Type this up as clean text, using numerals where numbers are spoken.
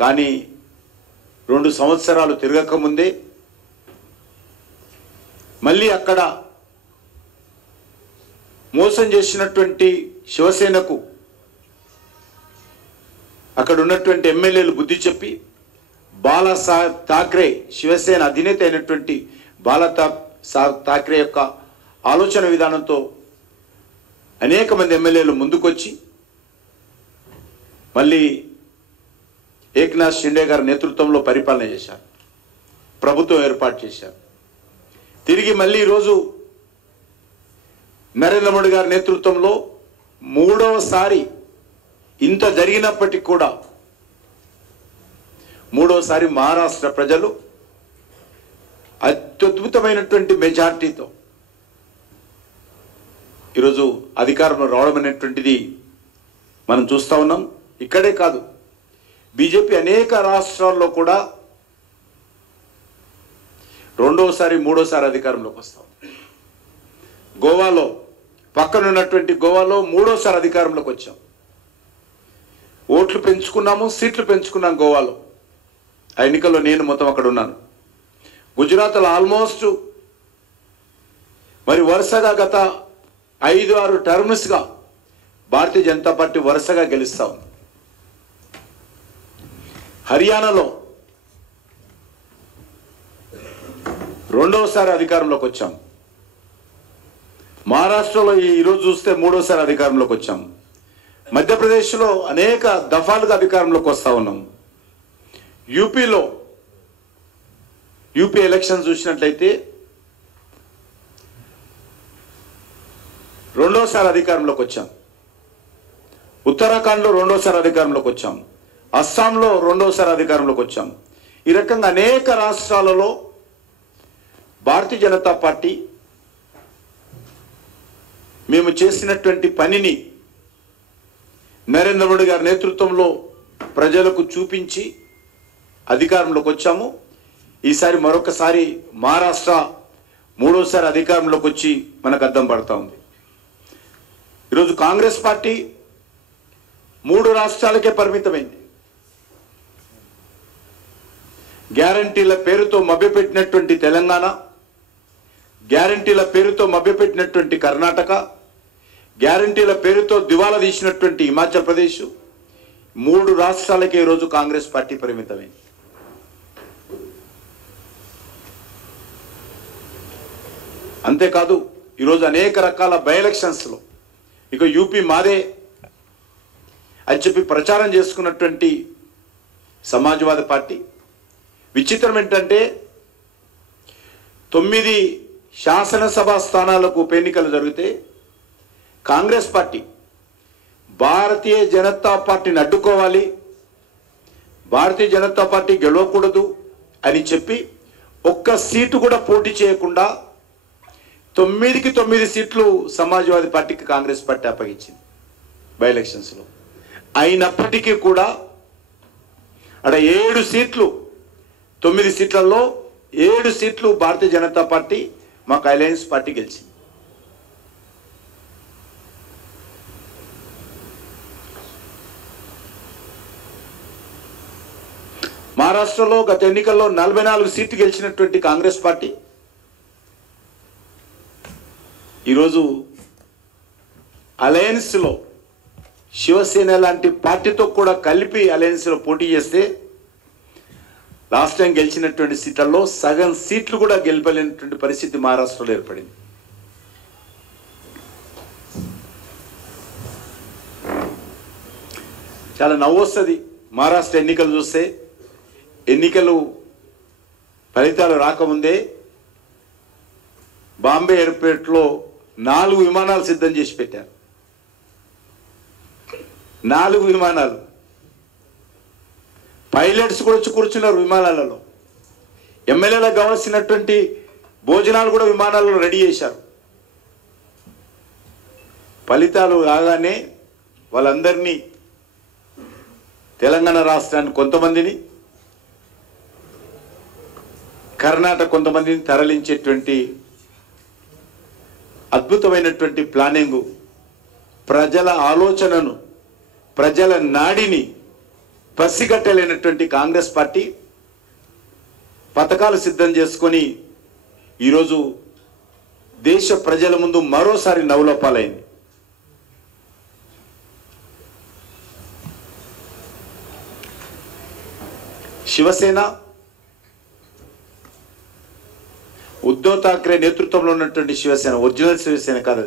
కానీ 2 సంవత్సరాలు తిరగకముందే మళ్ళీ అక్కడ మోసం చేసినటువంటి శివసేనకు అక్కడ ఉన్నటువంటి ఎమ్మెల్యేలు బుద్ధి చెప్పి బాలాసాహెబ్ ఠాక్రే శివసేన అధినేత అయినటువంటి బాలాసాహెబ్ ఠాక్రే యొక్క ఆలోచన విధానంతో అనేక మంది ఎమ్మెల్యేలు ముందుకొచ్చి మళ్ళీ ఏక్నాథ్ షిండే గారి నేతృత్వంలో పరిపాలన చేశారు, ప్రభుత్వం ఏర్పాటు చేశారు. తిరిగి మళ్ళీ ఈరోజు నరేంద్ర మోడీ గారి నేతృత్వంలో 3వసారి ఇంత జరిగినప్పటికీ కూడా 3వసారి మహారాష్ట్ర ప్రజలు అత్యద్భుతమైనటువంటి మెజార్టీతో ఈరోజు అధికారంలో రావడం అనేటువంటిది మనం చూస్తూ ఉన్నాం. ఇక్కడే కాదు, బీజేపీ అనేక రాష్ట్రాల్లో కూడా 2వసారి 3వసారి అధికారంలోకి వస్తాం. గోవాలో పక్కనున్నటువంటి గోవాలో 3వసారి అధికారంలోకి వచ్చాం. ఓట్లు పెంచుకున్నాము, సీట్లు పెంచుకున్నాం గోవాలో. ఆ ఎన్నికల్లో నేను మొత్తం అక్కడ ఉన్నాను. గుజరాత్లో ఆల్మోస్ట్ మరి వరుసగా గత 5-6 టర్మ్స్గా భారతీయ జనతా పార్టీ వరుసగా గెలుస్తా ఉంది. హర్యానాలో 2వసారి అధికారంలోకి వచ్చాం. మహారాష్ట్రలో ఈరోజు చూస్తే 3వసారి అధికారంలోకి వచ్చాం. మధ్యప్రదేశ్లో అనేక దఫాలుగా అధికారంలోకి వస్తూ ఉన్నాం. యూపీ ఎలక్షన్ చూసినట్లయితే 2వసారి అధికారంలోకి వచ్చాం. ఉత్తరాఖండ్లో 2వసారి అధికారంలోకి వచ్చాం. అస్సాంలో 2వసారి అధికారంలోకి వచ్చాం. ఈ రకంగా అనేక రాష్ట్రాలలో భారతీయ జనతా పార్టీ మేము చేసినటువంటి పనిని నరేంద్ర మోడీ గారి నేతృత్వంలో ప్రజలకు చూపించి అధికారంలోకి వచ్చాము. ఈసారి మరొకసారి మహారాష్ట్ర 3వసారి అధికారంలోకి వచ్చి మనకు అద్దం పడతా ఉంది. ఈరోజు కాంగ్రెస్ పార్టీ 3 రాష్ట్రాలకే పరిమితమైంది. గ్యారంటీల పేరుతో మభ్యపెట్టినటువంటి తెలంగాణ, గ్యారంటీల పేరుతో మభ్యపెట్టినటువంటి కర్ణాటక, గ్యారంటీల పేరుతో దివాలా తీసినటువంటి హిమాచల్ ప్రదేశ్, 3 రాష్ట్రాలకే ఈరోజు కాంగ్రెస్ పార్టీ పరిమితమైంది. అంతేకాదు ఈరోజు అనేక రకాల బై ఎలక్షన్స్లో ఇక యూపీ మాదే అని చెప్పి ప్రచారం చేసుకున్నటువంటి సమాజ్వాదీ పార్టీ. విచిత్రం ఏంటంటే 9 శాసనసభ స్థానాలకు ఉప ఎన్నికలు జరిగితే కాంగ్రెస్ పార్టీ భారతీయ జనతా పార్టీని అడ్డుకోవాలి, భారతీయ జనతా పార్టీ గెలవకూడదు అని చెప్పి ఒక్క సీటు కూడా పోటీ చేయకుండా 9కి 9 సీట్లు సమాజ్వాదీ పార్టీకి కాంగ్రెస్ పార్టీ అప్పగించింది బై ఎలక్షన్స్లో. అయినప్పటికీ కూడా అక్కడ 7 సీట్లు, 9 సీట్లలో 7 సీట్లు భారతీయ జనతా పార్టీ మాకు అలయన్స్ పార్టీ గెలిచింది. మహారాష్ట్రలో గత ఎన్నికల్లో 44 సీట్లు గెలిచినటువంటి కాంగ్రెస్ పార్టీ ఈరోజు అలయన్స్లో శివసేన లాంటి పార్టీతో కూడా కలిపి అలయన్స్లో పోటీ చేస్తే లాస్ట్ టైం గెలిచినటువంటి సీట్లలో సగం సీట్లు కూడా గెలపలేనటువంటి పరిస్థితి మహారాష్ట్రలో ఏర్పడింది. చాలా నవ్వు వస్తుంది మహారాష్ట్ర ఎన్నికలు చూస్తే. ఎన్నికలు ఫలితాలు రాకముందే బాంబే ఎయిర్పోర్ట్లో 4 విమానాలు సిద్ధం చేసి పెట్టారు. 4 విమానాలు, పైలట్స్ కూడా వచ్చి కూర్చున్నారు విమానాలలో. ఎమ్మెల్యేలకు కావాల్సినటువంటి భోజనాలు కూడా విమానాలలో రెడీ చేశారు. ఫలితాలు రాగానే వాళ్ళందరినీ, తెలంగాణ రాష్ట్రాన్ని కొంతమందిని, కర్ణాటక కొంతమందిని తరలించేటువంటి అద్భుతమైనటువంటి ప్లానింగ్, ప్రజల ఆలోచనను, ప్రజల నాడిని పసిగట్టలేనటువంటి కాంగ్రెస్ పార్టీ పథకాలు సిద్ధం చేసుకొని ఈరోజు దేశ ప్రజల ముందు మరోసారి నవలోపాలైంది. శివసేన ఉద్ధవ్ ఠాక్రే నేతృత్వంలో ఉన్నటువంటి శివసేన, ఒరిజినల్ శివసేన కాదు,